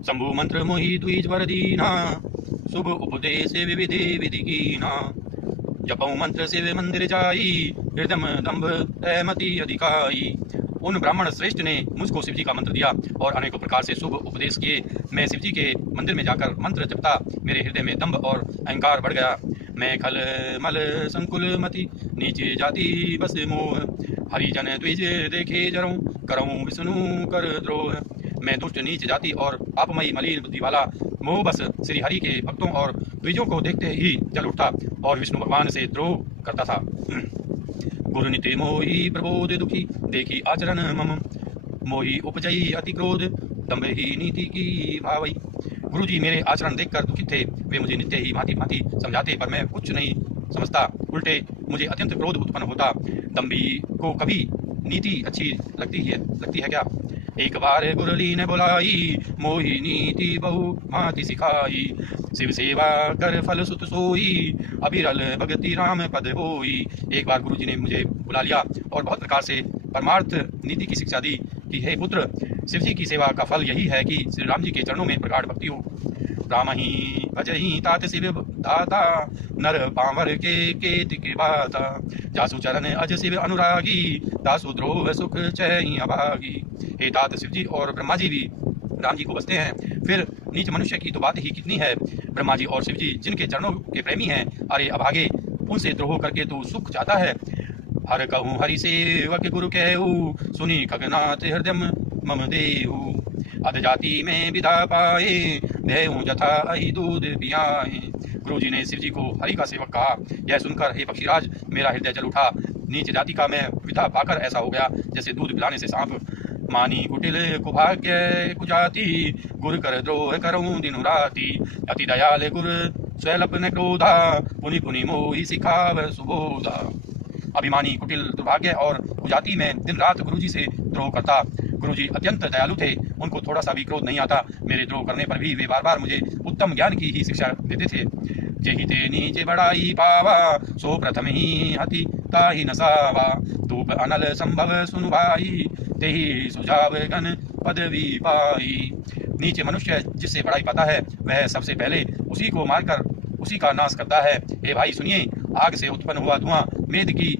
शंभु मंत्र मोहि द्विज वर दीना, शुभ उपदेश विविधि विधि कीना। जपऊ मंत्र शिव मंदिर जाई, हृदय दम्भ मति अधिकाई। उन ब्राह्मण श्रेष्ठ ने मुझको शिवजी का मंत्र दिया और अनेकों प्रकार से शुभ उपदेश किए। मैं शिवजी के मंदिर में जाकर मंत्र जपता, मेरे हृदय में दम्भ और अहंकार बढ़ गया। मैं खल मल संकुल मति, नीचे जाति बस मोह। हरिजन द्विज देखे जरूं, करऊं विष्णु कर द्रोह। मैं दुष्ट नीच जाति और पापमयी मलिन बुद्धि वाला मोह बस श्री हरि के भक्तों और द्विजों को देखते ही जल उठता और विष्णु भगवान से द्रोह करता था। गुरु नित्य मोहि प्रबोध दुखी, देखी आचरण मम। मोहि उपजई अति क्रोध, दम्भ ही नीति की भावई। गुरु जी मेरे आचरण देखकर दुखित थे। वे मुझे नित्य ही भांति भांति समझाते, पर मैं कुछ नहीं समझता। उल्टे मुझे अत्यंत क्रोध उत्पन्न होता। दम्भी को कभी नीति अच्छी लगती है क्या? एक बार गुरली ने बुलाई, मोहि नीति बहु भांति सिखाई। शिव सेवा कर फल सुत सोई, अबिरल भगति राम पद होई। एक बार गुरु जी ने मुझे बुला लिया और बहुत प्रकार से परमार्थ नीति की शिक्षा दी कि हे पुत्र, शिव जी की सेवा का फल यही है कि श्री राम जी के चरणों में प्रगाढ़ भक्ति हो। राम ही भजहि तात शिव दाता, नर पावर के बाता। जासु चरण अज शिव अनुरागी, दासु द्रोह सुख चै अभागी। हे तात, शिव जी और ब्रह्मा जी भी राम जी को बसते हैं, फिर नीच मनुष्य की तो बात ही कितनी है। ब्रह्मा जी और शिव जी जिनके चरणों के प्रेमी हैं, अरे अभागे, उनसे द्रोह करके तू सुख चाहता है। हर कहूँ हरि सेवक गुरु कहू, सुनी खगनाथ हृदय मम देहु। अध जाति में विदा पाए, देहूँ जथा अहि दूध पियाए। गुरु जी ने शिव जी को हरि का सेवक कहा। यह सुनकर हे पक्षीराज, मेरा हृदय जल उठा। नीच जाति का मैं विदा पाकर ऐसा हो गया जैसे दूध पिलाने से सांप। मानी कुटिल कुभाग्य कुजाति, गुरु कर द्रोह करऊं दिनु राति। अति दयाल गुरु स्वैलप न क्रोधा, पुनि पुनि मोहि सिखाव सुबोधा। अभिमानी कुटिल दुर्भाग्य और कुजाति में दिन रात गुरुजी से द्रोह करता। गुरुजी अत्यंत दयालु थे, उनको थोड़ा सा भी क्रोध नहीं आता। मेरे द्रोह करने पर भी वे बार बार मुझे उत्तम ज्ञान की ही शिक्षा देते थे। जेहि ते नीचे बढ़ाई पावा, सो प्रथम ही हति ताहि नसावा। धूप अनल संभव सुनु भाई, तेहि सुझाव गण पदवी पाई। नीचे मनुष्य जिससे बड़ाई पाता है, वह सबसे पहले उसी को मारकर उसी का नाश करता है। हे भाई सुनिए, आग से उत्पन्न हुआ धुआं मेद की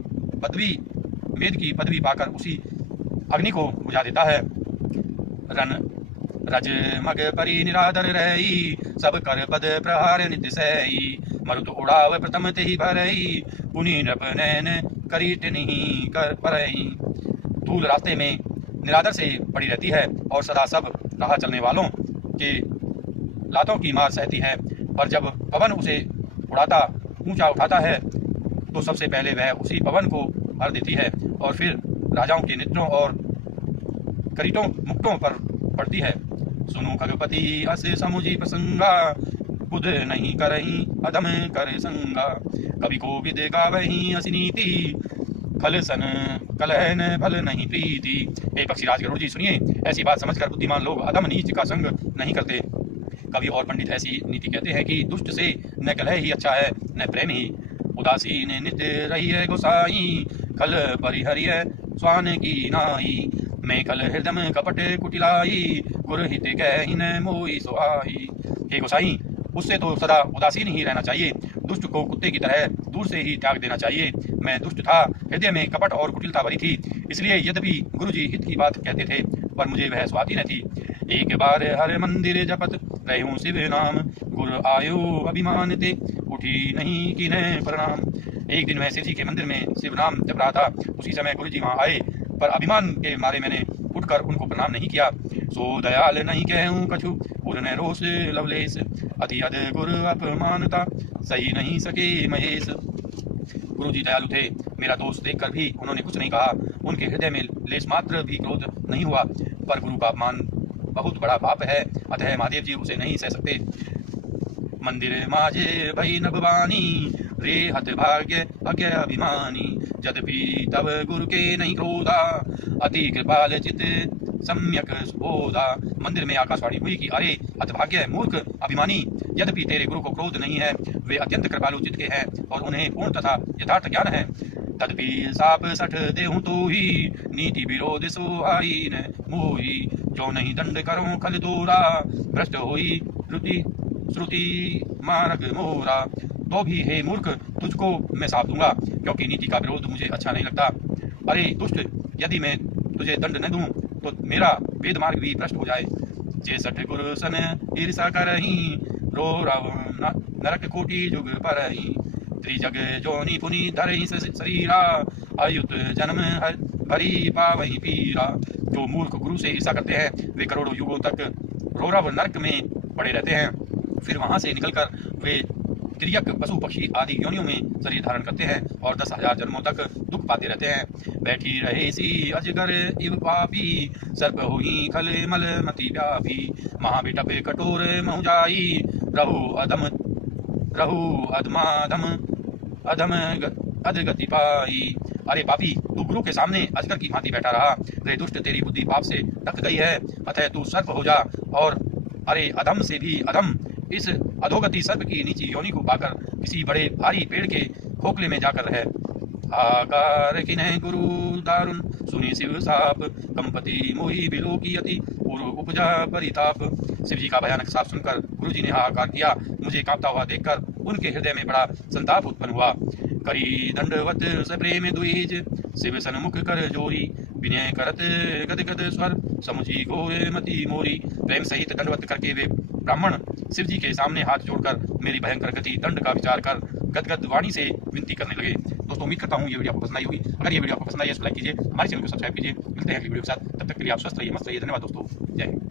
पदवी पाकर उसी अग्नि को बुझा देता है। रन रज मग परि निरादर रही, सब कर पद प्रहार नित्य सही। मरुत उड़ाव प्रथम तेहि भरई, पुनि नृप नैन करीट नहीं कर परई। धूल रास्ते में निरादर से पड़ी रहती है और सदा सब राह चलने वालों के लातों की मार सहती है, पर जब पवन उसे उड़ाता ऊंचा उठाता है तो सबसे पहले वह उसी पवन को भर देती है और फिर राजाओं के नेत्रों और करीटों मुक्टों पर पड़ती है। सुनो खगपति अस समुझी प्रसंगा, बुध नहीं करही अधम कर संगा। कवि को विद गावही असी नीति, खल सन कलहन भल नहीं प्रीति। हे पक्षीराज गरुड़ जी सुनिए, ऐसी बात समझकर बुद्धिमान लोग अधम नीच का संग नहीं करते। कवि और पंडित ऐसी नीति कहते हैं कि दुष्ट से न कलह ही अच्छा है न प्रेम ही। उदासीन नित्य रही है गोसाई, खल परिहरिय स्वान की नाई। मैं कल हृदय कपट कुटिलाई, गुरु हित कहिन मोहि सुहाई। हे गोसाई, उससे तो सदा उदासीन ही रहना चाहिए, दुष्ट को कुत्ते की तरह दूर से ही त्याग देना चाहिए। मैं दुष्ट था, हृदय में कपट और कुटिलता भरी थी, इसलिए यद्यपि गुरुजी हित की बात कहते थे पर मुझे वह स्वाति न थी। एक बार हर मंदिर जपत रहूं शिव नाम, गुरु आयो अभिमान ते उठी नहीं की न प्रणाम। एक दिन मैं शिव जी के मंदिर में शिव नाम जप रहा था, उसी समय गुरु जी वहाँ आए, पर अभिमान के मारे मैंने उठकर उनको प्रणाम नहीं किया। सो दयाल नहीं कहूँ कछु, पूर्ण रोष लवलेश। अति अध गुरु अपमानता, सही नहीं सके महेश। गुरु जी दयालु थे, मेरा दोष देखकर भी उन्होंने कुछ नहीं कहा। उनके हृदय में लेश मात्र भी क्रोध नहीं हुआ, पर गुरु का अपमान बहुत बड़ा पाप है, अतः महादेव जी उसे नहीं सह सकते। मंदिर माजे भई नभवानी, रे हत भाग्य अज्ञ अभिमानी। यद्यपि तब गुरु के नहीं क्रोधा, अति कृपाल चित सम्यक सुबोधा। मंदिर में आकाशवाणी हुई कि अरे हतभाग्य मूर्ख अभिमानी, यद्यपि तेरे गुरु को क्रोध नहीं है, वे अत्यंत कृपालु चित्त के हैं और उन्हें पूर्ण तथा यथार्थ ज्ञान है। तदपि साप सठ देहूं तो ही, नीति विरोध सुहाई न मोही। जो नहीं दंड करूं खल दूरा, भ्रष्ट हुई रुति श्रुति मार्ग मोरा। तो भी हे मूर्ख तुझको मैं साथ दूंगा, क्योंकि नीति का विरोध मुझे अच्छा नहीं लगता। अरे दुष्ट, यदि मैं तुझे दंड न दूं तो मेरा वेद मार्ग भी भ्रष्ट हो जाए। जे सठ गुरु सन ईर्षा करही, रो रव नरक कोटि जुग परही। त्रिजग जोनि पुनि धरहि शरीरा, अयुत जन्म भरी पावहि पीरा। जो मूर्ख गुरु से ईर्षा करते हैं वे करोड़ों युगों तक रौरव नरक में पड़े रहते हैं। फिर वहां से निकलकर वे तिर्यक पशु पक्षी आदि योनियों में शरीर धारण करते हैं और 10,000 जन्मों तक दुख पाते रहते हैं। बैठी रहे सी अजगर इव पापी, सर्प हुई खल मल मति व्यापी। महाबिटप कठोर महुजाई, रहु अधमाधम अधम अधगति पाई। अरे पापी, तू गुरु के सामने अजगर की भांति बैठा रहा। रे दुष्ट, तेरी बुद्धि पाप से ढक गई है, अतः तू सर्प हो जा। और अरे अधम से भी अधम, इस अधोगति सर्प की नीची योनि को पाकर किसी बड़े भारी पेड़ के खोखले में जाकर रहे। आकार किन्ह गुरु दारुण, सुनी शिव साप, कंपति मोहि बिलोकियति, पूर्व उपजा परिताप। शिव जी का भयानक साप सुनकर गुरु जी ने हाहाकार किया। मुझे कांपता हुआ देखकर उनके हृदय में बड़ा संताप उत्पन्न हुआ। करी दंडवत सप्रेम द्विज, शिव सन्मुख कर जोरी। विनय करत गद गद स्वर, समुझी गोए मति मोरी। प्रेम सहित दंडवत करके वे ब्राह्मण शिव जी के सामने हाथ जोड़कर मेरी भयंकर गति दंड का विचार कर गदगद वाणी से विनती करने लगे। दोस्तों, उम्मीद करता हूँ ये वीडियो आपको पसंद आई होगी। अगर ये वीडियो आपको पसंद आई है तो लाइक कीजिए, हमारे चैनल को सब्सक्राइब कीजिए। मिलते हैं अगली वीडियो के साथ, तब तक के लिए आप स्वस्थ रहिए, मस्त रहिए। धन्यवाद दोस्तों, जय हिंद।